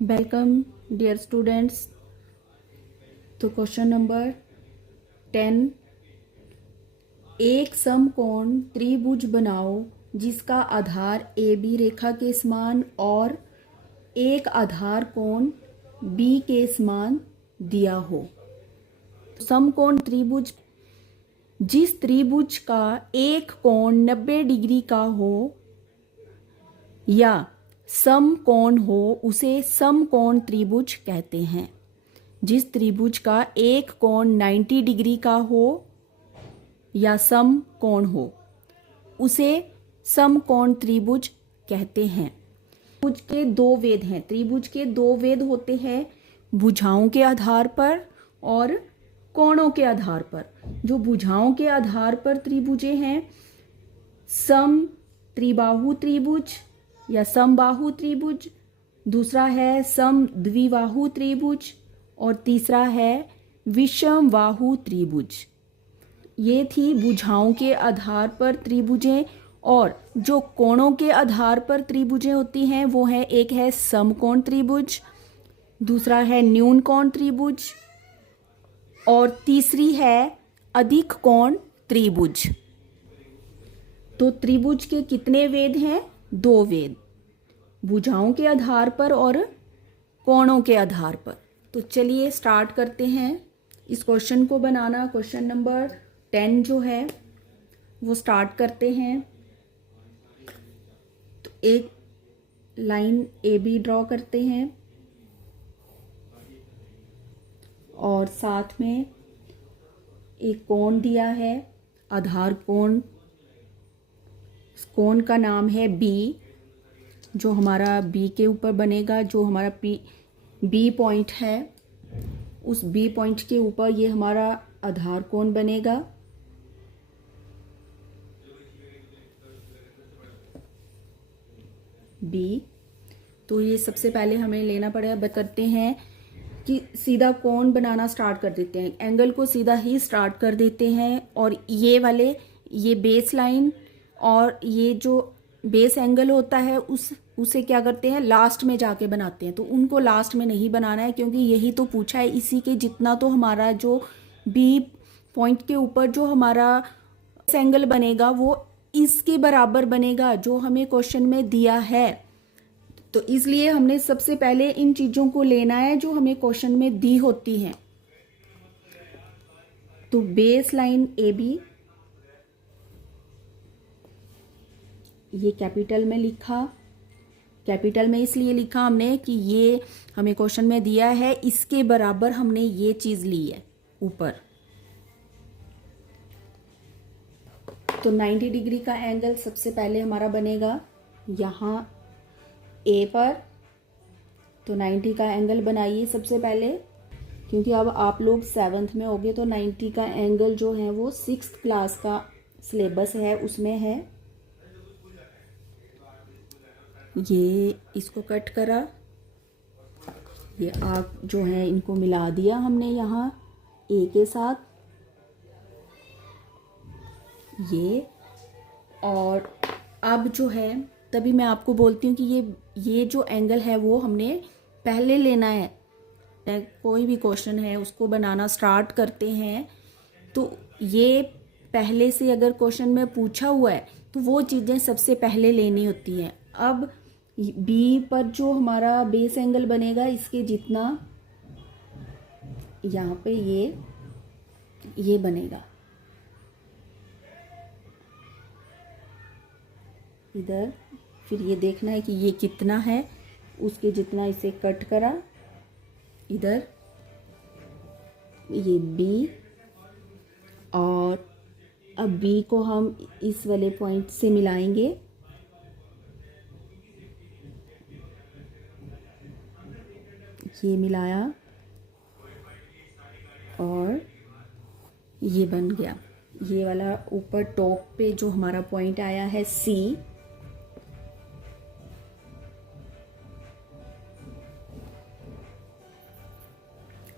Welcome dear students. तो question number 10, एक समकोण त्रिभुज बनाओ जिसका आधार ए बी रेखा के समान और एक आधार कोण बी के समान दिया हो। समकोण त्रिभुज, जिस त्रिभुज का एक कोण 90 डिग्री का हो या समकोण हो उसे समकोण त्रिभुज कहते हैं। जिस त्रिभुज का एक कोण 90 डिग्री का हो या समकोण हो उसे समकोण त्रिभुज कहते हैं। त्रिभुज के दो वेद हैं। त्रिभुज के दो वेद होते हैं, भुजाओं के आधार पर और कोणों के आधार पर। जो भुजाओं के आधार पर त्रिभुजें हैं, सम त्रिबाहु त्रिभुज या समबाहु त्रिभुज, दूसरा है सम द्विबाहु त्रिभुज और तीसरा है विषम बाहु त्रिभुज। ये थी भुजाओं के आधार पर त्रिभुजें। और जो कोणों के आधार पर त्रिभुजें होती हैं वो है, एक है समकोण त्रिभुज, दूसरा है न्यून कोण त्रिभुज और तीसरी है अधिक कोण त्रिभुज। तो त्रिभुज के कितने वेद हैं? दो वेद, भुजाओं के आधार पर और कोणों के आधार पर। तो चलिए स्टार्ट करते हैं इस क्वेश्चन को बनाना। क्वेश्चन नंबर 10 जो है वो स्टार्ट करते हैं। तो एक लाइन ए बी ड्रॉ करते हैं और साथ में एक कोण दिया है, आधार कोण। इस कोण का नाम है बी, जो हमारा बी के ऊपर बनेगा। जो हमारा बी पॉइंट है, उस बी पॉइंट के ऊपर ये हमारा आधार कोण बनेगा। बी, तो ये सबसे पहले हमें लेना पड़ेगा। करते हैं कि सीधा कोण बनाना स्टार्ट कर देते हैं, एंगल को सीधा ही स्टार्ट कर देते हैं। और ये वाले, ये बेस लाइन और ये जो बेस एंगल होता है उसे क्या करते हैं, लास्ट में जाके बनाते हैं। तो उनको लास्ट में नहीं बनाना है, क्योंकि यही तो पूछा है। इसी के जितना तो हमारा जो बी पॉइंट के ऊपर जो हमारा एंगल बनेगा वो इसके बराबर बनेगा जो हमें क्वेश्चन में दिया है। तो इसलिए हमने सबसे पहले इन चीजों को लेना है जो हमें क्वेश्चन में दी होती हैं। तो बेस लाइन ए बी, ये कैपिटल में लिखा। कैपिटल में इसलिए लिखा हमने कि ये हमें क्वेश्चन में दिया है, इसके बराबर हमने ये चीज ली है ऊपर। तो 90 डिग्री का एंगल सबसे पहले हमारा बनेगा यहाँ ए पर। तो 90 का एंगल बनाइए सबसे पहले, क्योंकि अब आप लोग 7th में होगे। तो 90 का एंगल जो है वो 6th क्लास का सिलेबस है, उसमें है। ये इसको कट करा, ये आर्क जो है इनको मिला दिया हमने यहाँ ए के साथ, ये। और अब जो है, तभी मैं आपको बोलती हूँ कि ये जो एंगल है वो हमने पहले लेना है। कोई भी क्वेश्चन है उसको बनाना स्टार्ट करते हैं तो ये पहले से अगर क्वेश्चन में पूछा हुआ है तो वो चीज़ें सबसे पहले लेनी होती हैं। अब बी पर जो हमारा बेस एंगल बनेगा, इसके जितना यहाँ पे ये बनेगा इधर। फिर ये देखना है कि ये कितना है, उसके जितना इसे कट करा इधर, ये बी। और अब बी को हम इस वाले पॉइंट से मिलाएंगे। ये मिलाया और ये बन गया। ये वाला ऊपर टॉप पे जो हमारा पॉइंट आया है सी,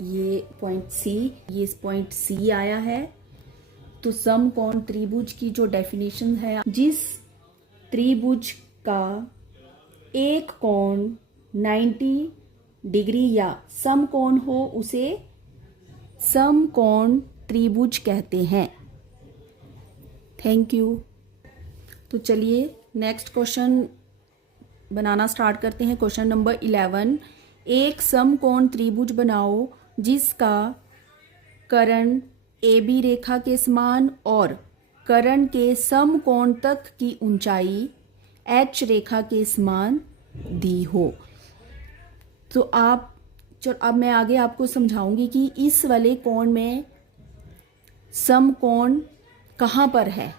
ये पॉइंट सी, ये पॉइंट सी आया है। तो समकोण त्रिभुज की जो डेफिनेशन है, जिस त्रिभुज का एक कोण 90 डिग्री या समकोण हो उसे समकोण त्रिभुज कहते हैं। Thank you. तो चलिए नेक्स्ट क्वेश्चन बनाना स्टार्ट करते हैं। क्वेश्चन नंबर 11, एक समकोण त्रिभुज बनाओ जिसका कर्ण AB रेखा के समान और कर्ण के समकोण तक की ऊंचाई H रेखा के समान दी हो। तो अब मैं आगे आपको समझाऊंगी कि इस वाले कोण में समकोण कहाँ पर है।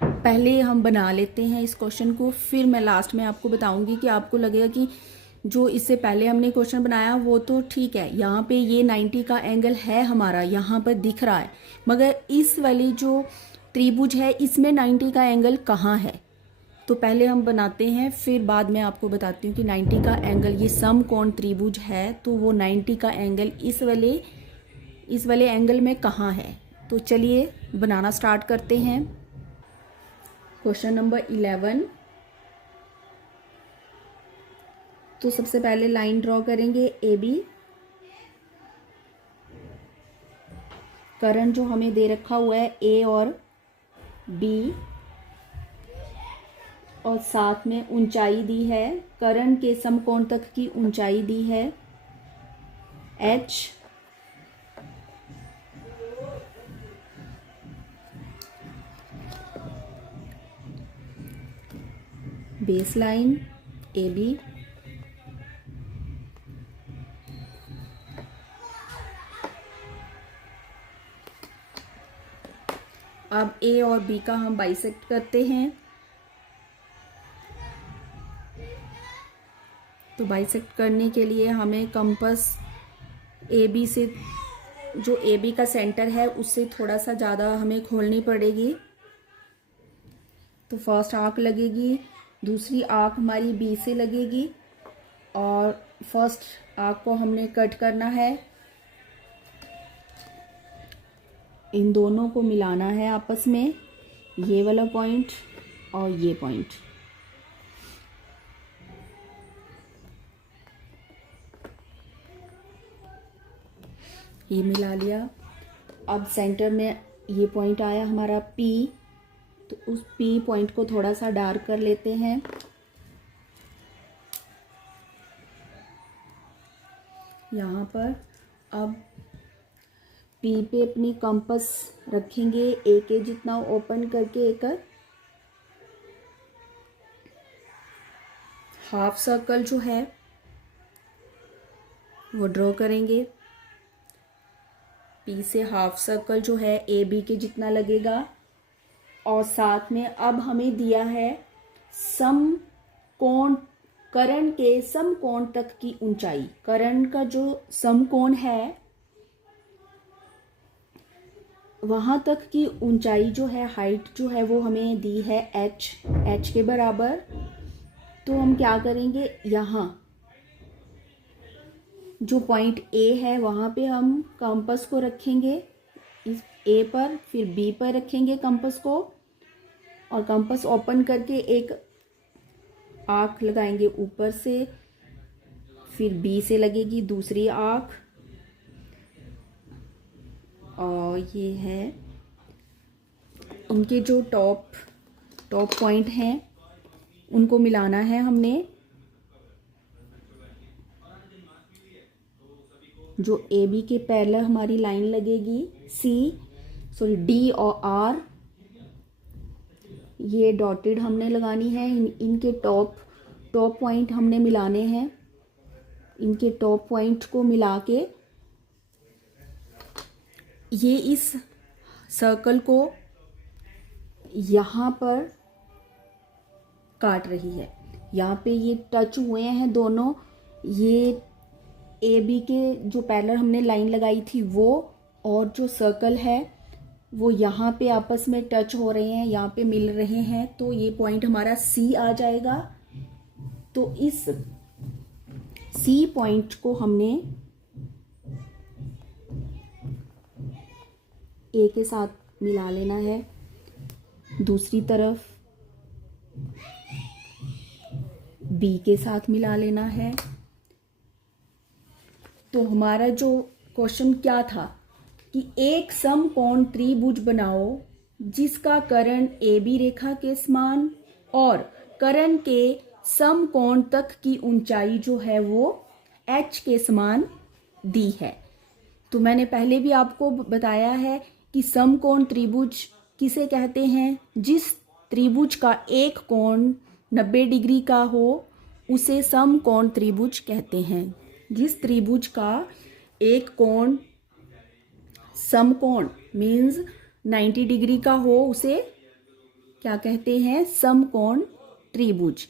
पहले हम बना लेते हैं इस क्वेश्चन को, फिर मैं लास्ट में आपको बताऊंगी कि आपको लगेगा कि जो इससे पहले हमने क्वेश्चन बनाया वो तो ठीक है, यहाँ पे ये 90 का एंगल है हमारा, यहाँ पर दिख रहा है, मगर इस वाली जो त्रिभुज है इसमें 90 का एंगल कहाँ है। तो पहले हम बनाते हैं, फिर बाद में आपको बताती हूँ कि 90 का एंगल, ये समकोण त्रिभुज है तो वो 90 का एंगल इस वाले एंगल में कहाँ है। तो चलिए बनाना स्टार्ट करते हैं। क्वेश्चन नंबर 11, तो सबसे पहले लाइन ड्रॉ करेंगे AB। कर्ण जो हमें दे रखा हुआ है A और B, और साथ में ऊंचाई दी है, कर्ण के समकोण तक की ऊंचाई दी है H। बेस लाइन AB, अब A और B का हम बाइसेक्ट करते हैं। तो बाइसेक्ट करने के लिए हमें कंपास AB से, जो AB का सेंटर है उससे थोड़ा सा ज़्यादा हमें खोलनी पड़ेगी। तो फर्स्ट आर्क लगेगी, दूसरी आर्क हमारी B से लगेगी और फर्स्ट आर्क को हमने कट करना है। इन दोनों को मिलाना है आपस में, ये वाला पॉइंट और ये पॉइंट। ये मिला लिया। अब सेंटर में ये पॉइंट आया हमारा P, तो उस P पॉइंट को थोड़ा सा डार्क कर लेते हैं। यहाँ पर अब P पे अपनी कंपास रखेंगे, A के जितना ओपन करके एक हाफ सर्कल जो है वो ड्रॉ करेंगे। P से हाफ सर्कल जो है AB के जितना लगेगा, और साथ में अब हमें दिया है समकोण, कर्ण के समकोण तक की ऊंचाई। कर्ण का जो समकोण है वहां तक की ऊंचाई जो है, हाइट जो है वो हमें दी है H के बराबर। तो हम क्या करेंगे, यहाँ जो पॉइंट A है वहाँ पे हम कंपास को रखेंगे, इस A पर, फिर B पर रखेंगे कंपास को, और कंपास ओपन करके एक आर्क लगाएंगे ऊपर से, फिर B से लगेगी दूसरी आर्क, और ये है उनके जो टॉप पॉइंट हैं उनको मिलाना है हमने। जो AB के पैरेलल हमारी लाइन लगेगी D और R, ये डॉटेड हमने लगानी है। इनके टॉप पॉइंट हमने मिलाने हैं। इनके टॉप पॉइंट को मिला के ये इस सर्कल को यहाँ पर काट रही है। यहाँ पे ये टच हुए हैं दोनों, ये AB के जो पैरेलल हमने लाइन लगाई थी वो, और जो सर्कल है वो यहाँ पे आपस में टच हो रहे हैं, यहाँ पे मिल रहे हैं। तो ये पॉइंट हमारा C आ जाएगा। तो इस C पॉइंट को हमने A के साथ मिला लेना है, दूसरी तरफ B के साथ मिला लेना है, तो हमारा जो क्वेश्चन क्या था कि एक समकोण त्रिभुज बनाओ जिसका कर्ण ए बी रेखा के समान और कर्ण के समकोण तक की ऊंचाई जो है वो h के समान दी है। तो मैंने पहले भी आपको बताया है कि समकोण त्रिभुज किसे कहते हैं? जिस त्रिभुज का एक कोण 90 डिग्री का हो उसे समकोण त्रिभुज कहते हैं। जिस त्रिभुज का एक कोण समकोण मीन्स 90 डिग्री का हो उसे क्या कहते हैं? समकोण त्रिभुज।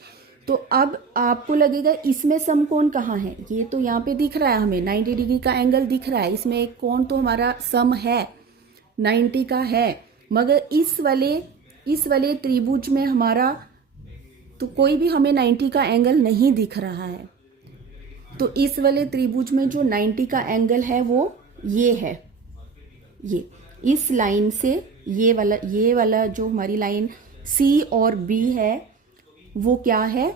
तो अब आपको लगेगा इसमें समकोण कहाँ है? ये तो यहाँ पे दिख रहा है, हमें 90 डिग्री का एंगल दिख रहा है, इसमें एक कोण तो हमारा सम है 90 का है, मगर इस वाले त्रिभुज में हमारा तो कोई भी हमें 90 का एंगल नहीं दिख रहा है। तो इस वाले त्रिभुज में जो 90 का एंगल है वो ये है, ये इस लाइन से ये वाला जो हमारी लाइन C और B है वो क्या है?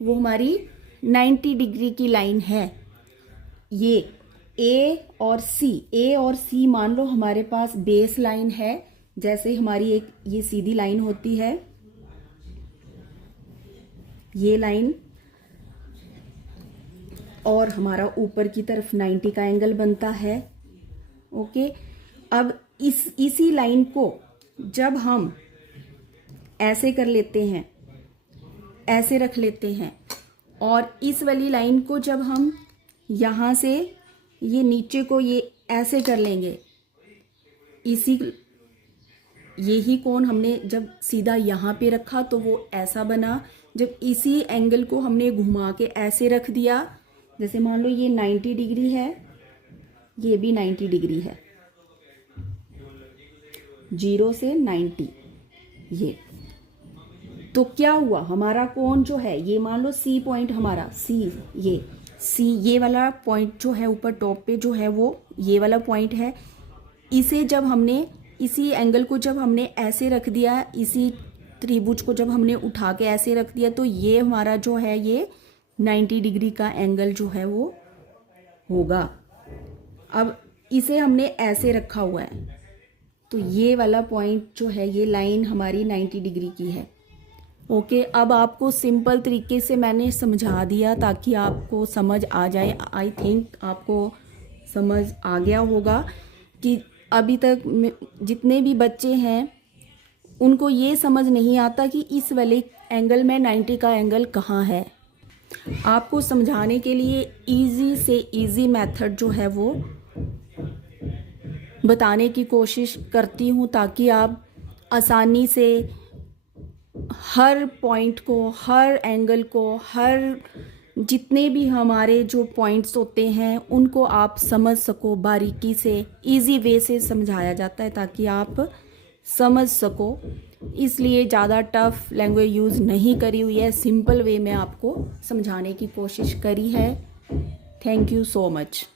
वो हमारी 90 डिग्री की लाइन है। ये A और C मान लो हमारे पास बेस लाइन है, जैसे हमारी एक ये सीधी लाइन होती है, ये लाइन, और हमारा ऊपर की तरफ 90 का एंगल बनता है। ओके, अब इसी लाइन को जब हम ऐसे कर लेते हैं, ऐसे रख लेते हैं, और इस वाली लाइन को जब हम यहाँ से ये नीचे को ये ऐसे कर लेंगे, यही कोण हमने जब सीधा यहाँ पे रखा तो वो ऐसा बना। जब इसी एंगल को हमने घुमा के ऐसे रख दिया, जैसे मान लो ये 90 डिग्री है, ये भी 90 डिग्री है, 0 से 90, ये तो क्या हुआ? हमारा कोण जो है ये मान लो C पॉइंट, हमारा ये वाला पॉइंट जो है ऊपर टॉप पे जो है वो ये वाला पॉइंट है। इसे जब हमने इसी एंगल को जब हमने ऐसे रख दिया, इसी त्रिभुज को जब हमने उठा के ऐसे रख दिया, तो ये हमारा जो है ये 90 डिग्री का एंगल जो है वो होगा। अब इसे हमने ऐसे रखा हुआ है, तो ये वाला पॉइंट जो है ये लाइन हमारी 90 डिग्री की है। ओके, अब आपको सिंपल तरीके से मैंने समझा दिया ताकि आपको समझ आ जाए। आई थिंक आपको समझ आ गया होगा कि अभी तक जितने भी बच्चे हैं उनको ये समझ नहीं आता कि इस वाले एंगल में 90 का एंगल कहाँ है। आपको समझाने के लिए इजी से इजी मेथड जो है वो बताने की कोशिश करती हूँ, ताकि आप आसानी से हर पॉइंट को, हर एंगल को, हर जितने भी हमारे जो पॉइंट्स होते हैं उनको आप समझ सको। बारीकी से इजी वे से समझाया जाता है ताकि आप समझ सको, इसलिए ज़्यादा टफ लैंग्वेज यूज़ नहीं करी हुई है, सिंपल वे में आपको समझाने की कोशिश करी है। Thank you so much.